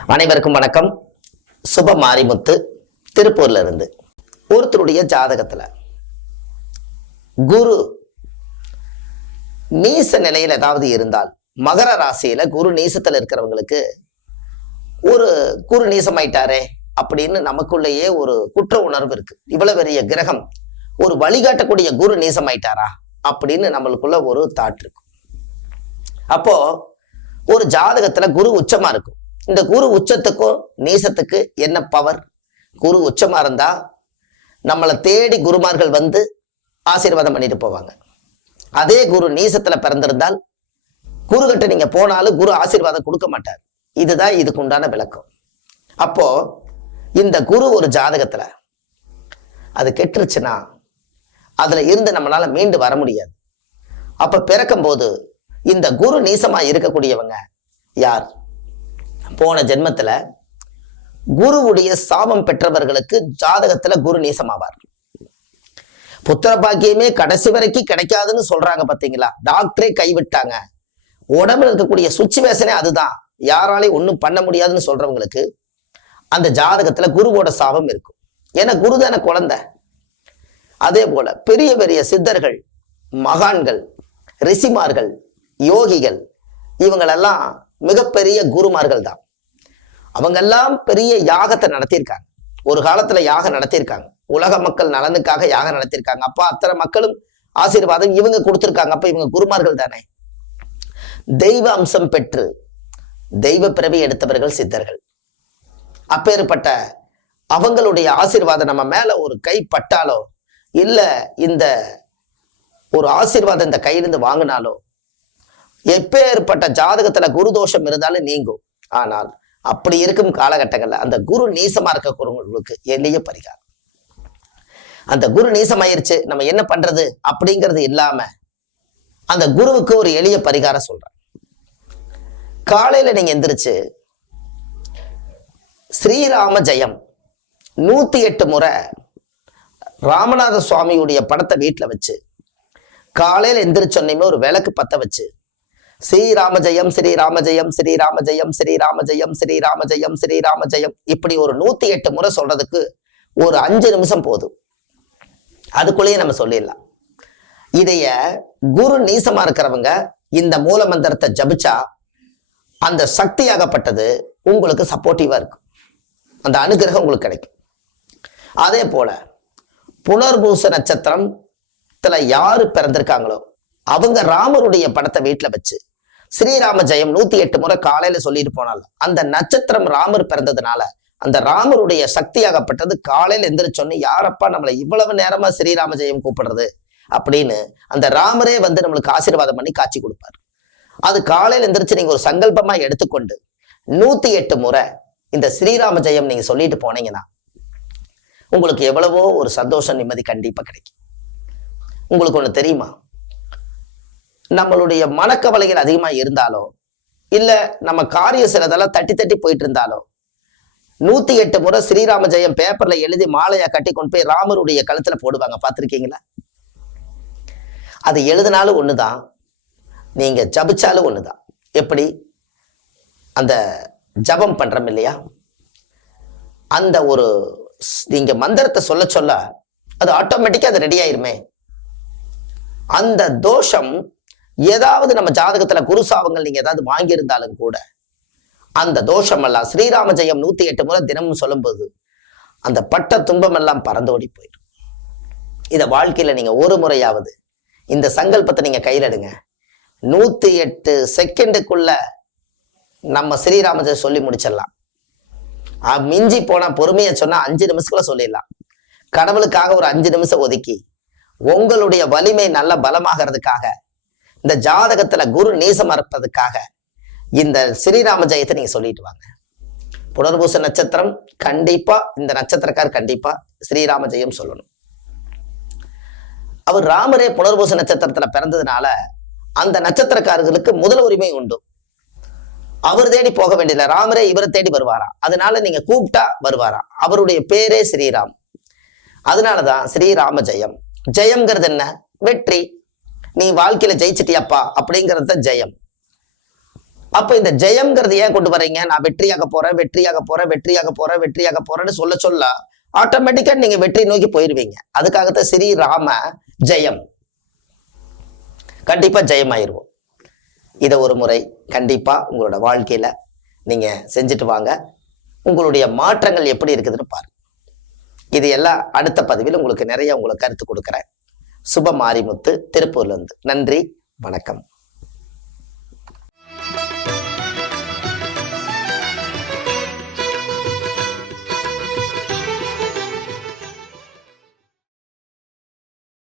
அனைவருக்கும் வணக்கம். சுப மாரிமுத்து திருப்பூர்ல இருந்து ஒருத்தருடைய ஜாதகத்துல குரு நீச நிலையில் ஏதாவது இருந்தால் மகர ராசியில குரு நீசத்துல இருக்கிறவங்களுக்கு ஒரு குரு நீசமாயிட்டாரே அப்படின்னு நமக்குள்ளேயே ஒரு குற்ற உணர்வு இருக்கு. இவ்வளவு பெரிய கிரகம் ஒரு வழிகாட்டக்கூடிய குரு நீசமாயிட்டாரா அப்படின்னு நம்மளுக்குள்ள ஒரு தாட் இருக்கும் அப்போ ஒரு ஜாதகத்துல குரு உச்சமா இருக்கும். இந்த குரு உச்சத்துக்கும் நீசத்துக்கு என்ன பவர் குரு உச்சமா இருந்தா நம்மளை தேடி குருமார்கள் வந்து ஆசீர்வாதம் பண்ணிட்டு போவாங்க. அதே குரு நீசத்துல பிறந்திருந்தால் குருகிட்ட நீங்க போனாலும் குரு ஆசீர்வாதம் கொடுக்க மாட்டார். இதுதான் இதுக்கு உண்டான விளக்கம். அப்போ இந்த குரு ஒரு ஜாதகத்துல அது கெட்டுருச்சுன்னா அதுல இருந்து நம்மளால மீண்டு வர முடியாது. அப்ப பிறக்கும் போது இந்த குரு நீசமா இருக்கக்கூடியவங்க யார்? போன ஜென்மத்துல குருவுடைய சாபம் பெற்றவர்களுக்கு ஜாதகத்துல குரு நீசமாவார். புத்திர பாக்கியமே கடைசி வரைக்கும் கிடைக்காதுன்னு சொல்றாங்க பாத்தீங்களா? டாக்டரே கைவிட்டாங்க. உடம்புல இருக்கக்கூடிய சுச்சுவேஷனே அதுதான். யாராலையும் ஒன்றும் பண்ண முடியாதுன்னு சொல்றவங்களுக்கு அந்த ஜாதகத்துல குருவோட சாபம் இருக்கும். ஏன்னா குரு தானே குழந்தை. அதே போல பெரிய பெரிய சித்தர்கள் மகான்கள் ரிஷிமார்கள் யோகிகள் இவங்களெல்லாம் மிகப்பெரிய குருமார்கள் தான் அவங்கெல்லாம் பெரிய யாகத்தை நடத்தியிருக்காங்க. ஒரு காலத்துல யாகம் நடத்தியிருக்காங்க. உலக மக்கள் நலனுக்காக யாகம் நடத்தியிருக்காங்க. அப்ப அத்தனை மக்களும் ஆசீர்வாதம் இவங்க கொடுத்திருக்காங்க. அப்ப இவங்க குருமார்கள் தானே? தெய்வ அம்சம் பெற்று தெய்வ பிறவி எடுத்தவர்கள் சித்தர்கள். அப்பேற்பட்ட அவங்களுடைய ஆசீர்வாதம் நம்ம மேல ஒரு கை பட்டாலோ இல்ல இந்த ஒரு ஆசீர்வாதம் இந்த கையிலிருந்து வாங்கினாலோ எப்பேற்பட்ட ஜாதகத்துல குரு தோஷம் இருந்தாலும் நீங்கும். ஆனால் அப்படி இருக்கும் காலகட்டங்கள்ல அந்த குரு நீசமா இருக்கக்கூடியவங்களுக்கு எளிய பரிகாரம். அந்த குரு நீசமாயிருச்சு நம்ம என்ன பண்றது அப்படிங்கிறது இல்லாம அந்த குருவுக்கு ஒரு எளிய பரிகாரம் சொல்றேன். காலையில நீங்க எந்திரிச்சு ஸ்ரீராம ஜெயம் நூத்தி எட்டு முறை ராமநாத சுவாமியுடைய படத்தை வீட்டுல வச்சு காலையில எந்திரிச்சோன்னே ஒரு விளக்கு பத்த வச்சு ஸ்ரீராம ஜெயம் ஸ்ரீராம ஜெயம் ஸ்ரீராம ஜெயம் ஸ்ரீராம ஜெயம் ஸ்ரீராம ஜெயம் ஸ்ரீராம ஜெயம் இப்படி ஒரு நூத்தி எட்டு முறை சொல்றதுக்கு ஒரு அஞ்சு நிமிஷம் போதும். அதுக்குள்ளேயே நம்ம சொல்லிடலாம். இதைய குரு நீசமா இருக்கிறவங்க இந்த மூல மந்திரத்தை ஜபிச்சா அந்த சக்தியாகப்பட்டது உங்களுக்கு சப்போர்ட்டிவா இருக்கும். அந்த அனுகிரகம் உங்களுக்கு கிடைக்கும். அதே போல புனர்பூச நட்சத்திரத்துல யாரு பிறந்திருக்காங்களோ அவங்க ராமருடைய படத்தை வீட்டில் வச்சு ஸ்ரீராம ஜெயம் நூத்தி எட்டு முறை காலையில சொல்லிட்டு போனால அந்த நட்சத்திரம் ராமர் பிறந்ததுனால அந்த ராமருடைய சக்தியாகப்பட்டது காலையில எந்திரிச்சோன்னு யாரப்பா நம்மளை இவ்வளவு நேரமா ஸ்ரீராம ஜெயம் கூப்பிடுறது? அப்படின்னு அந்த ராமரே வந்து நம்மளுக்கு ஆசீர்வாதம் பண்ணி காட்சி கொடுப்பார். அது காலையில எந்திரிச்சு நீங்க ஒரு சங்கல்பமா எடுத்துக்கொண்டு நூத்தி எட்டு முறை இந்த ஸ்ரீராம ஜெயம் நீங்க சொல்லிட்டு போனீங்கன்னா உங்களுக்கு எவ்வளவோ ஒரு சந்தோஷம் நிம்மதி கண்டிப்பா கிடைக்கும். உங்களுக்கு ஒண்ணு தெரியுமா? நம்மளுடைய மனக்கவலைகள் அதிகமாக இருந்தாலோ இல்லை நம்ம காரியம் சிலதெல்லாம் தட்டி தட்டி போயிட்டு இருந்தாலோ நூத்தி எட்டு முறை ஸ்ரீராம ஜெயம் பேப்பர்ல எழுதி மாலையா கட்டி கொண்டு போய் ராமருடைய கழுத்துல போடுவாங்க. பார்த்துருக்கீங்களா? அது எழுதினாலும் ஒண்ணுதான் நீங்க ஜபிச்சாலும் ஒண்ணுதான். எப்படி? அந்த ஜபம் பண்றோம் இல்லையா? அந்த ஒரு நீங்கள் நீங்க மந்திரத்தை சொல்ல சொல்ல அது ஆட்டோமேட்டிக்கா அது ரெடி ஆயிருமே. அந்த தோஷம் ஏதாவது நம்ம ஜாதகத்துல குருசாவங்கள் நீங்க ஏதாவது வாங்கியிருந்தாலும் கூட அந்த தோஷம் எல்லாம் ஸ்ரீராம ஜெயம் நூத்தி எட்டு முறை தினமும் சொல்லும்போது அந்த பட்ட துன்பம் எல்லாம் பறந்தோடி போயிடும். இதை வாழ்க்கையில நீங்க ஒரு முறையாவது இந்த சங்கல்பத்தை நீங்க கையில எடுங்க. நூத்தி எட்டு செகண்டுக்குள்ள நம்ம ஸ்ரீராமஜெயம் சொல்லி முடிச்சிடலாம். மிஞ்சி போனா பொறுமையை சொன்னா அஞ்சு நிமிஷத்துல சொல்லிடலாம். கடவுளுக்காக ஒரு அஞ்சு நிமிஷம் ஒதுக்கி உங்களுடைய வலிமை நல்ல பலமாகிறதுக்காக இந்த ஜாதகத்துல குரு நீசம் இருப்பதுக்காக இந்த ஸ்ரீராம ஜெயத்தை நீங்க சொல்லிட்டு வாங்க. புனர்பூச நட்சத்திரம் கண்டிப்பா இந்த நட்சத்திரக்கார் கண்டிப்பா ஸ்ரீராம ஜெயம் சொல்லணும். அவர் ராமரே புனர்பூச நட்சத்திரத்துல பிறந்ததுனால அந்த நட்சத்திரக்காரர்களுக்கு முதல் உரிமை உண்டு. அவர் தேடி போக வேண்டியதில்லை. ராமரே இவரை தேடி வருவாரா? அதனால நீங்க கூப்பிட்டா வருவாரா? அவருடைய பேரே ஸ்ரீராம். அதனாலதான் ஸ்ரீராம ஜெயம். ஜெயம்ங்கிறது என்ன? வெற்றி. நீ வாழ்க்கையில ஜெயிச்சிட்டியாப்பா அப்படிங்கிறது தான் ஜெயம். அப்ப இந்த ஜெயம்ங்கிறது ஏன் கொண்டு வரீங்க? நான் வெற்றியாக போறேன் வெற்றியாக போறேன் வெற்றியாக போறேன் வெற்றியாக போறேன்னு சொல்ல சொல்ல ஆட்டோமேட்டிக்கா நீங்க வெற்றி நோக்கி போயிருவீங்க. அதுக்காகத்தான் ஸ்ரீ ராம ஜெயம். கண்டிப்பா ஜெயமாயிருவோம். இதை ஒரு முறை கண்டிப்பா உங்களோட வாழ்க்கையில நீங்க செஞ்சுட்டு வாங்க. உங்களுடைய மாற்றங்கள் எப்படி இருக்குதுன்னு பாருங்க. இது எல்லாம் அடுத்த பதிவில் உங்களுக்கு நிறைய உங்களுக்கு கருத்து கொடுக்குறேன். சுப மாரிமுத்து திருப்பூர்ல இருந்து நன்றி வணக்கம்.